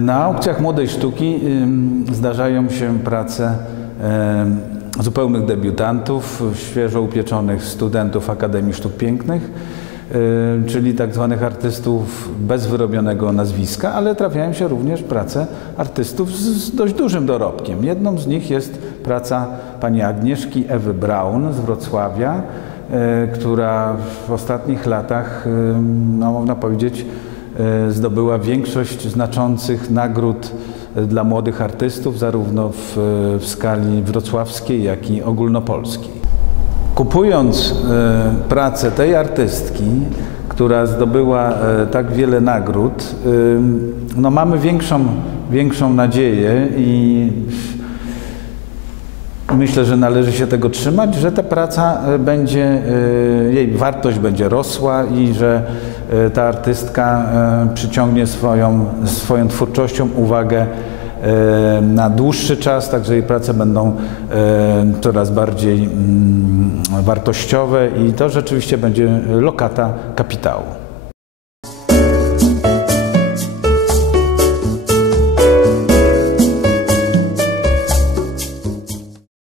Na aukcjach młodej sztuki zdarzają się prace zupełnych debiutantów, świeżo upieczonych studentów Akademii Sztuk Pięknych, czyli tak zwanych artystów bez wyrobionego nazwiska, ale trafiają się również prace artystów z, dość dużym dorobkiem. Jedną z nich jest praca pani Agnieszki Ewy Braun z Wrocławia, y, która w ostatnich latach, no można powiedzieć, zdobyła większość znaczących nagród y, dla młodych artystów, zarówno w, w skali wrocławskiej, jak i ogólnopolskiej. Kupując e, pracę tej artystki, która zdobyła e, tak wiele nagród, e, no mamy większą, większą nadzieję i myślę, że należy się tego trzymać, że ta praca e, będzie, e, jej wartość będzie rosła i że e, ta artystka przyciągnie swoją, swoją twórczością uwagę na dłuższy czas, także jej prace będą coraz bardziej mm, wartościowe i to rzeczywiście będzie lokata kapitału.